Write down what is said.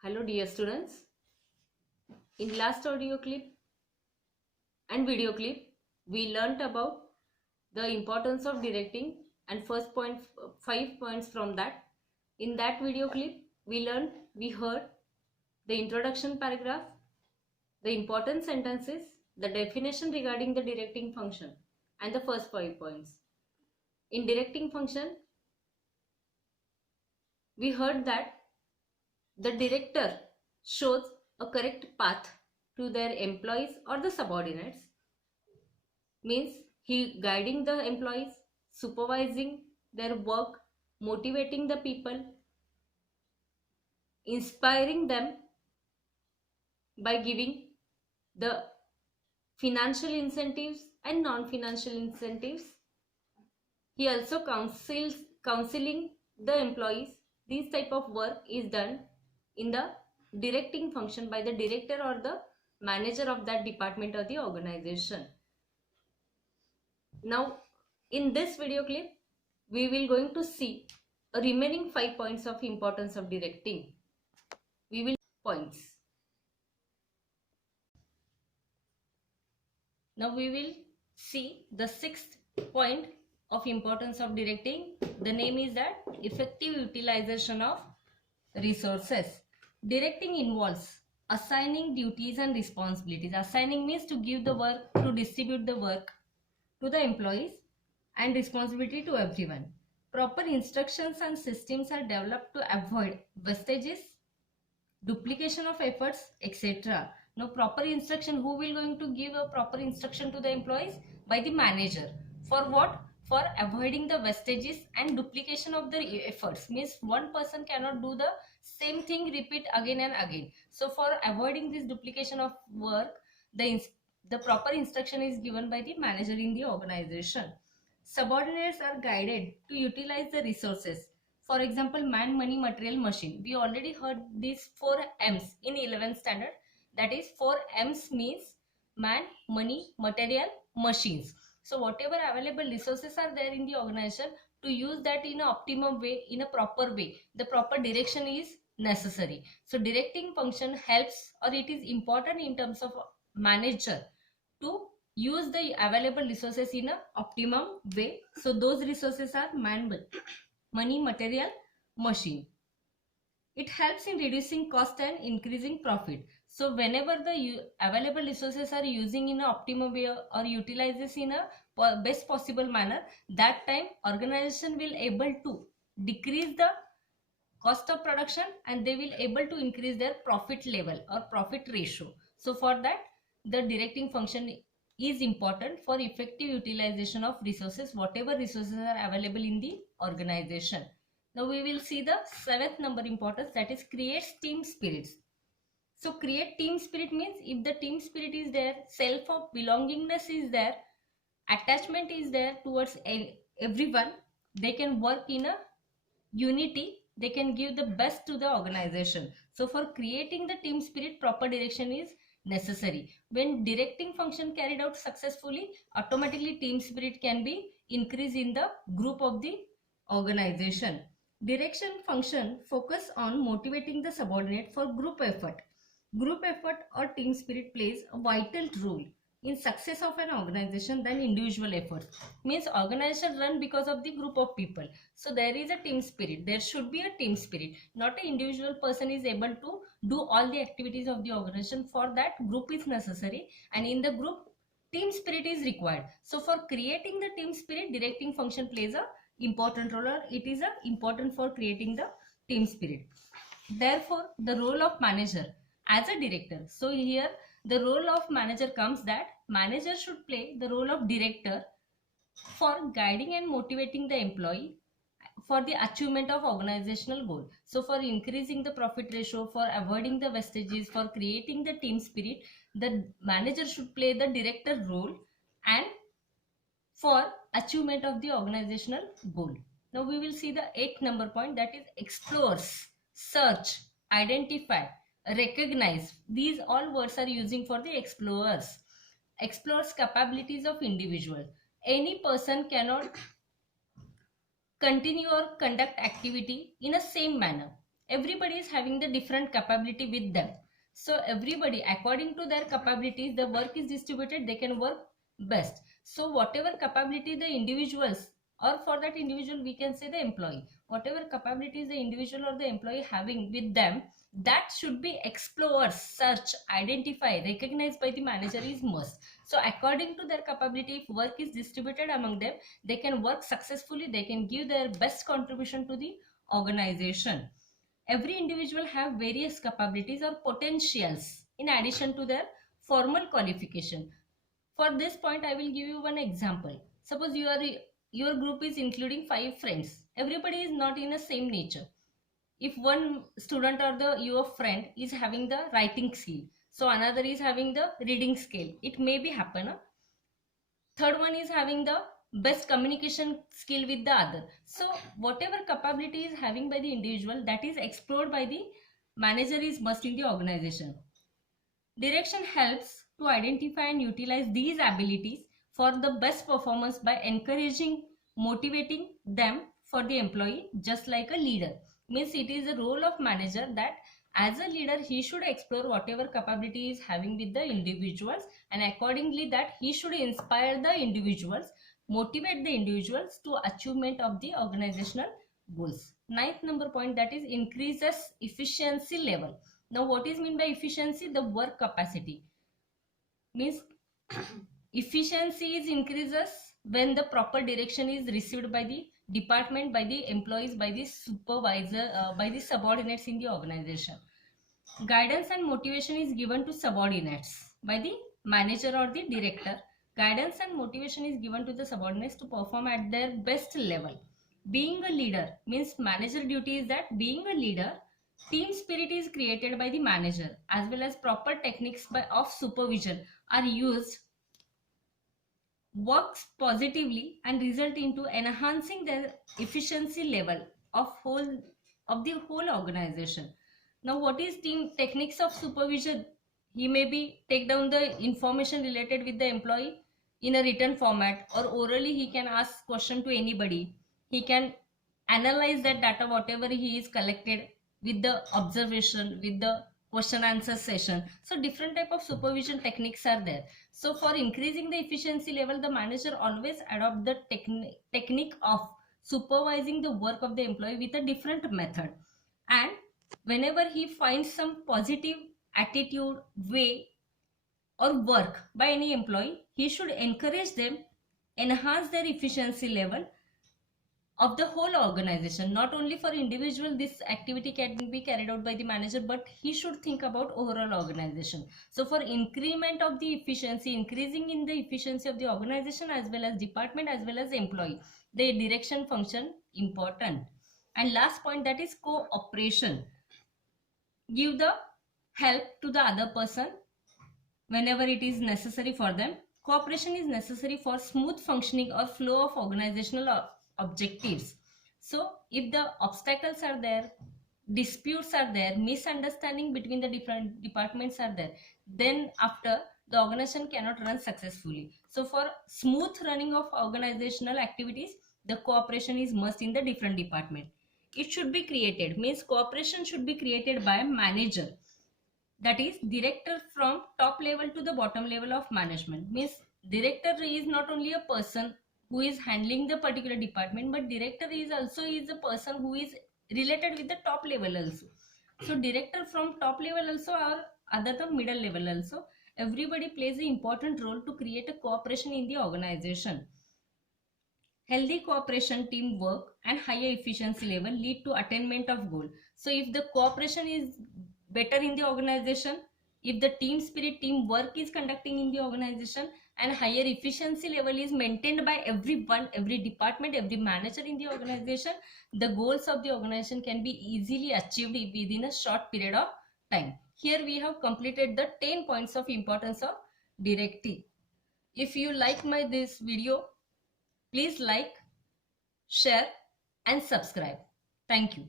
Hello dear students. In last audio clip and video clip, we learnt about the importance of directing and first point 5 points from that. In that video clip, we heard the introduction paragraph, the important sentences, the definition regarding the directing function and the first 5 points. In directing function, we heard that the director shows a correct path to their employees or the subordinates, means he guiding the employees, supervising their work, motivating the people, inspiring them by giving the financial incentives and non-financial incentives. He also counseling the employees. This type of work is done in the directing function by the director or the manager of that department or the organization. Now, in this video clip, we will going to see a remaining 5 points of importance of directing. We will points. Now we will see the sixth point of importance of directing. The name is that effective utilization of resources. Directing involves assigning duties and responsibilities. Assigning means to give the work, to distribute the work to the employees, and responsibility to everyone. Proper instructions and systems are developed to avoid wastages, duplication of efforts, etc. Now, proper instruction, who will going to give a proper instruction to the employees? By the manager. For what? For avoiding the wastages and duplication of the efforts. Means one person cannot do the same thing repeat again and again. So for avoiding this duplication of work, the proper instruction is given by the manager in the organization. Subordinates are guided to utilize the resources. For example, man, money, material, machine. We already heard these 4 M's in 11th standard. That is 4 M's means man, money, material, machines. So whatever available resources are there in the organization, to use that in an optimum way, in a proper way, the proper direction is necessary. So directing function helps, or it is important in terms of manager to use the available resources in a optimum way. So those resources are man, money, material, machine. It helps in reducing cost and increasing profit. So whenever the available resources are using in an optimum way or utilizes in a best possible manner, that time organization will able to decrease the cost of production and they will able to increase their profit level or profit ratio. So for that, the directing function is important for effective utilization of resources, whatever resources are available in the organization. Now we will see the 7th number importance, that is creates team spirits. So create team spirit means if the team spirit is there, self of belongingness is there, attachment is there towards everyone, they can work in a unity, they can give the best to the organization. So for creating the team spirit, proper direction is necessary. When directing function carried out successfully, automatically team spirit can be increased in the group of the organization. Direction function focus on motivating the subordinate for group effort. Group effort or team spirit plays a vital role in success of an organization than individual effort. Means organization run because of the group of people. So there is a team spirit. There should be a team spirit. Not an individual person is able to do all the activities of the organization. For that, group is necessary, and in the group, team spirit is required. So for creating the team spirit, directing function plays a important role, or it is important for creating the team spirit. Therefore, the role of manager as a director. So here the role of manager comes that manager should play the role of director for guiding and motivating the employee for the achievement of organizational goal. So for increasing the profit ratio, for avoiding the wastages, for creating the team spirit, the manager should play the director role and for achievement of the organizational goal. Now we will see the 8th number point, that is explores, search, identify, recognize. These all words are using for the explorers. Explores capabilities of individual. Any person cannot continue or conduct activity in a same manner. everybody is having the different capability with them. So everybody, according to their capabilities, the work is distributed, they can work best. So whatever capability the individuals, or for that individual we can say the employee, whatever capabilities the individual or the employee having with them, that should be explored, search, identify, recognized by the manager is must. So according to their capability, if work is distributed among them, they can work successfully, they can give their best contribution to the organization. Every individual have various capabilities or potentials in addition to their formal qualification. For this point, I will give you one example. Suppose your group is including 5 friends. Everybody is not in the same nature. If one student or your friend is having the writing skill, so another is having the reading skill, it may be happen. Third one is having the best communication skill with the other. So whatever capability is having by the individual, that is explored by the manager is must in the organization. Direction helps to identify and utilize these abilities for the best performance by encouraging, motivating them for the employee, just like a leader. Means it is the role of manager that as a leader he should explore whatever capability he is having with the individuals, and accordingly that he should inspire the individuals, motivate the individuals to achievement of the organizational goals. Ninth number point, that is increases efficiency level. Now what is mean by efficiency? The work capacity. Means efficiency is increases when the proper direction is received by the department, by the employees, by the supervisor, by the subordinates in the organization. Guidance and motivation is given to subordinates by the manager or the director. Guidance and motivation is given to the subordinates to perform at their best level. Being a leader means manager duty is that being a leader, team spirit is created by the manager, as well as proper techniques of supervision are used, works positively and result into enhancing their efficiency level of the whole organization. Now what is team techniques of supervision? He may be take down the information related with the employee in a written format, or orally he can ask question to anybody. He can analyze that data whatever he is collected with the observation, with the question answer session. So different type of supervision techniques are there. So for increasing the efficiency level, the manager always adopt the technique of supervising the work of the employee with a different method. And whenever he finds some positive attitude, way or work by any employee, he should encourage them, enhance their efficiency level of the whole organization. Not only for individual this activity can be carried out by the manager, but he should think about overall organization. So for increment of the efficiency, increasing in the efficiency of the organization as well as department as well as employee, the direction function important. And last point, that is cooperation. Give the help to the other person whenever it is necessary for them. Cooperation is necessary for smooth functioning or flow of organizational objectives. So if the obstacles are there, disputes are there, misunderstanding between the different departments are there, then after the organization cannot run successfully. So for smooth running of organizational activities, the cooperation is must in the different department. It should be created, means cooperation should be created by a manager, that is director, from top level to the bottom level of management. Means director is not only a person who is handling the particular department, but director is also a person who is related with the top level also. So director from top level also, or other the middle level also, everybody plays an important role to create a cooperation in the organization. Healthy cooperation, teamwork and higher efficiency level lead to attainment of goal. So if the cooperation is better in the organization, if the team spirit, teamwork is conducting in the organization, and higher efficiency level is maintained by everyone, every department, every manager in the organization, the goals of the organization can be easily achieved within a short period of time. Here we have completed the 10 points of importance of directing. If you like this video, please like, share and subscribe. Thank you.